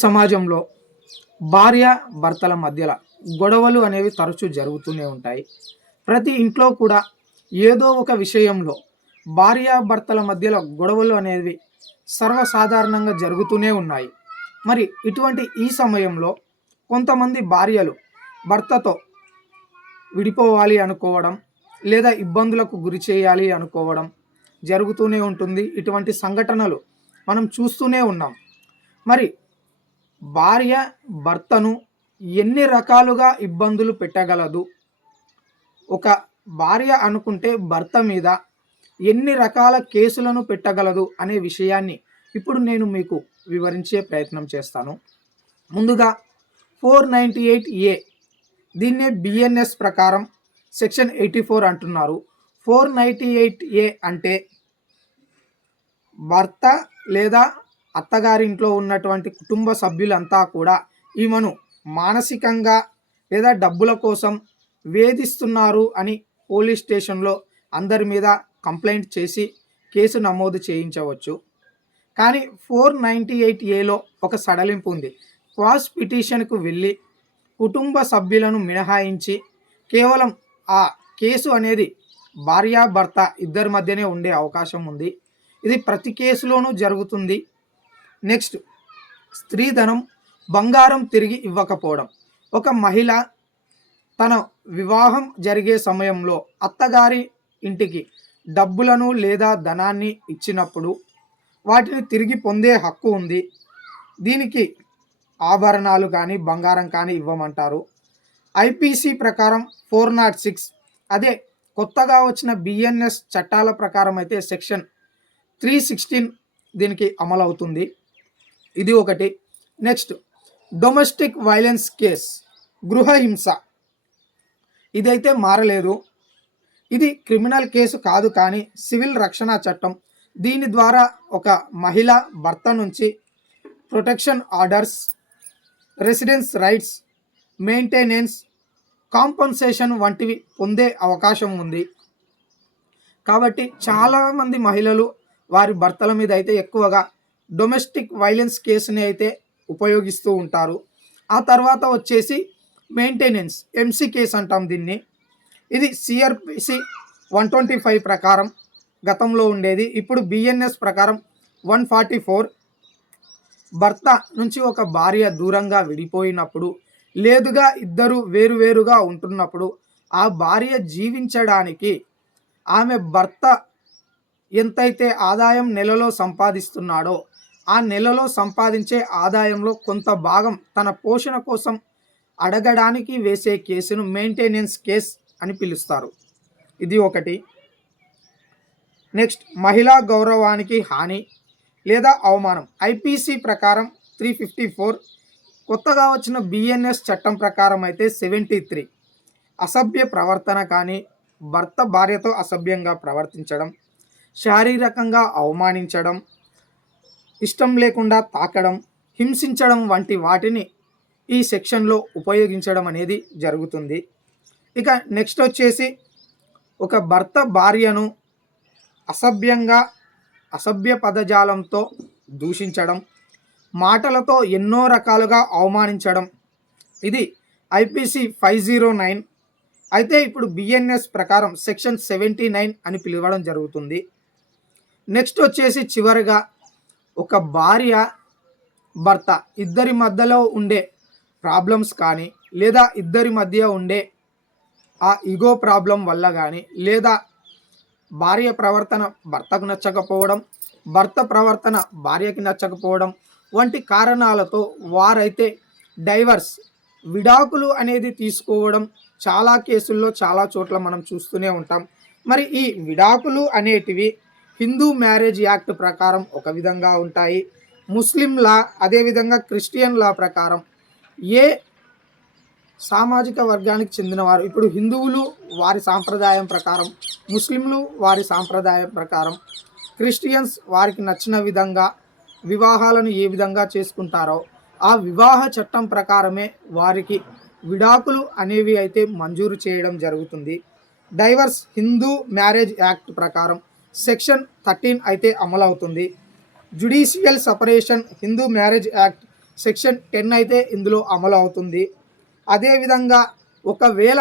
సమాజంలో భార్య భర్తల మధ్యల గొడవలు అనేవి తరచూ జరుగుతూనే ఉంటాయి. ప్రతి ఇంట్లో కూడా ఏదో ఒక విషయంలో భార్య భర్తల మధ్యలో గొడవలు అనేవి సర్వసాధారణంగా జరుగుతూనే ఉన్నాయి. మరి ఇటువంటి ఈ సమయంలో కొంతమంది భార్యలు భర్తతో విడిపోవాలి అనుకోవడం, లేదా ఇబ్బందులకు గురి చేయాలి అనుకోవడం జరుగుతూనే ఉంటుంది. ఇటువంటి సంఘటనలు మనం చూస్తూనే ఉన్నాం. మరి భార్య భర్తను ఎన్ని రకాలుగా ఇబ్బందులు పెట్టగలదు, ఒక భార్య అనుకుంటే భర్త మీద ఎన్ని రకాల కేసులను పెట్టగలదు అనే విషయాన్ని ఇప్పుడు నేను మీకు వివరించే ప్రయత్నం చేస్తాను. ముందుగా 498A, దీన్నే బిఎన్ఎస్ ప్రకారం సెక్షన్ 84 అంటున్నారు. 498A అంటే భర్త లేదా అత్తగారింట్లో ఉన్నటువంటి కుటుంబ సభ్యులంతా కూడా ఈమెను మానసికంగా లేదా డబ్బుల కోసం వేధిస్తున్నారు అని పోలీస్ స్టేషన్లో అందరి మీద కంప్లైంట్ చేసి కేసు నమోదు చేయించవచ్చు. కానీ 498Aలో ఒక సడలింపు ఉంది. క్వాష్ పిటిషన్కు వెళ్ళి కుటుంబ సభ్యులను మినహాయించి కేవలం ఆ కేసు అనేది భార్యాభర్త ఇద్దరి మధ్యనే ఉండే అవకాశం ఉంది. ఇది ప్రతి కేసులోనూ జరుగుతుంది. నెక్స్ట్, స్త్రీధనం, బంగారం తిరిగి ఇవ్వకపోవడం. ఒక మహిళ తన వివాహం జరిగే సమయంలో అత్తగారి ఇంటికి డబ్బులను లేదా ధనాన్ని ఇచ్చినప్పుడు వాటిని తిరిగి పొందే హక్కు ఉంది. దీనికి ఆభరణాలు కానీ బంగారం కానీ ఇవ్వమంటారు. ఐపీసీ ప్రకారం 406, అదే కొత్తగా వచ్చిన బిఎన్ఎస్ చట్టాల ప్రకారం అయితే సెక్షన్ 316 దీనికి అమలవుతుంది. ఇది ఒకటి. నెక్స్ట్, డొమెస్టిక్ వైలెన్స్ కేస్, గృహహింస. ఇదైతే మారలేదు. ఇది క్రిమినల్ కేసు కాదు, కానీ సివిల్ రక్షణ చట్టం. దీని ద్వారా ఒక మహిళ భర్త నుంచి protection orders, residence rights, maintenance, compensation వంటివి పొందే అవకాశం ఉంది. కాబట్టి చాలామంది మహిళలు వారి భర్తల మీద అయితే ఎక్కువగా డొమెస్టిక్ వైలెన్స్ కేసుని అయితే ఉపయోగిస్తూ ఉంటారు. ఆ తర్వాత వచ్చేసి మెయింటెనెన్స్, ఎంసీ కేసు అంటాం దీన్ని. ఇది సిఆర్పిసి 125 ప్రకారం గతంలో ఉండేది. ఇప్పుడు బిఎన్ఎస్ ప్రకారం 144. భర్త నుంచి ఒక భార్య దూరంగా విడిపోయినప్పుడు, లేదుగా ఇద్దరు వేరువేరుగా ఉంటున్నప్పుడు ఆ భార్య జీవించడానికి ఆమె భర్త ఎంతైతే ఆదాయం నెలలో సంపాదిస్తున్నాడో ఆ నెలలో సంపాదించే ఆదాయంలో కొంత భాగం తన పోషణ కోసం అడగడానికి వేసే కేసును మెయింటెనెన్స్ కేస్ అని పిలుస్తారు. ఇది ఒకటి. నెక్స్ట్, మహిళా గౌరవానికి హాని లేదా అవమానం. ఐపీసీ ప్రకారం 354. కొత్తగా వచ్చిన బిఎన్ఎస్ చట్టం ప్రకారం అయితే 73. అసభ్య ప్రవర్తన కానీ, భర్త భార్యతో అసభ్యంగా ప్రవర్తించడం, శారీరకంగా అవమానించడం, ఇష్టం లేకుండా తాకడం, హింసించడం వంటి వాటిని ఈ సెక్షన్లో ఉపయోగించడం అనేది జరుగుతుంది. ఇక నెక్స్ట్ వచ్చేసి ఒక భర్త భార్యను అసభ్య పదజాలంతో దూషించడం, మాటలతో ఎన్నో రకాలుగా అవమానించడం. ఇది ఐపీసీ 509. అయితే ఇప్పుడు బిఎన్ఎస్ ప్రకారం సెక్షన్ 79 అని పిలవడం జరుగుతుంది. నెక్స్ట్ వచ్చేసి చివరిగా ఒక భార్య భర్త ఇద్దరి మధ్యలో ఉండే ప్రాబ్లమ్స్ కానీ, లేదా ఇద్దరి మధ్య ఉండే ఆ ఈగో ప్రాబ్లం వల్ల కానీ, లేదా భార్య ప్రవర్తన భర్తకు నచ్చకపోవడం, భర్త ప్రవర్తన భార్యకి నచ్చకపోవడం వంటి కారణాలతో వారైతే డైవర్స్, విడాకులు అనేది తీసుకోవడం చాలా కేసుల్లో చాలా చోట్ల మనం చూస్తూనే ఉంటాం. మరి ఈ విడాకులు అనేటివి హిందూ మ్యారేజ్ యాక్ట్ ప్రకారం ఒక విధంగా ఉంటాయి. ముస్లిం లా, అదేవిధంగా క్రిస్టియన్ లా ప్రకారం ఏ సామాజిక వర్గానికి చెందినవారు, ఇప్పుడు హిందువులు వారి సాంప్రదాయం ప్రకారం, ముస్లింలు వారి సాంప్రదాయం ప్రకారం, క్రిస్టియన్స్ వారికి నచ్చిన విధంగా వివాహాలను ఏ విధంగా చేసుకుంటారో ఆ వివాహ చట్టం ప్రకారమే వారికి విడాకులు అనేవి అయితే మంజూరు చేయడం జరుగుతుంది. డైవర్స్ హిందూ మ్యారేజ్ యాక్ట్ ప్రకారం సెక్షన్ 13 అయితే అమలవుతుంది. Judicial separation Hindu marriage act section 10 అయితే ఇందులో అమలు అవుతుంది. అదేవిధంగా ఒకవేళ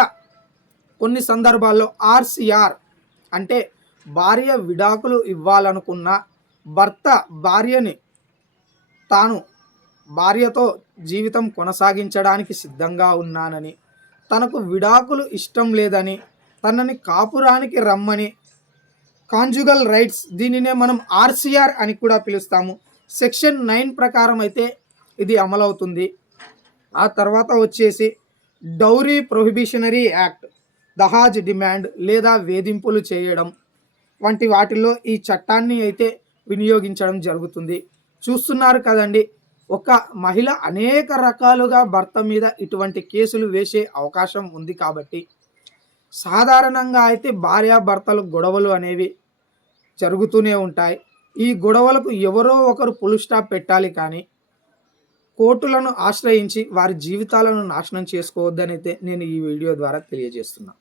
కొన్ని సందర్భాల్లో ఆర్సిఆర్ అంటే భార్య విడాకులు ఇవ్వాలనుకున్న భర్త భార్యని తాను భార్యతో జీవితం కొనసాగించడానికి సిద్ధంగా ఉన్నానని, తనకు విడాకులు ఇష్టం లేదని, తనని కాపురానికి రమ్మని, కాంజుగల్ రైట్స్ దీనినే మనం ఆర్సిఆర్ అని కూడా పిలుస్తాము. సెక్షన్ 9 ప్రకారం అయితే ఇది అమలవుతుంది. ఆ తర్వాత వచ్చేసి డౌరీ ప్రొహిబిషనరీ యాక్ట్, దహాజ్ డిమాండ్ లేదా వేధింపులు చేయడం వంటి వాటిల్లో ఈ చట్టాన్ని అయితే వినియోగించడం జరుగుతుంది. చూస్తున్నారు కదండి, ఒక మహిళ అనేక రకాలుగా భర్త మీద ఇటువంటి కేసులు వేసే అవకాశం ఉంది. కాబట్టి సాధారణంగా అయితే భార్యాభర్తలు గొడవలు అనేవి జరుగుతూనే ఉంటాయి. ఈ గొడవలకు ఎవరో ఒకరు ఫుల్ స్టాప్ పెట్టాలి, కానీ కోర్టులను ఆశ్రయించి వారి జీవితాలను నాశనం చేసుకోవద్దనైతే నేను ఈ వీడియో ద్వారా తెలియజేస్తున్నా.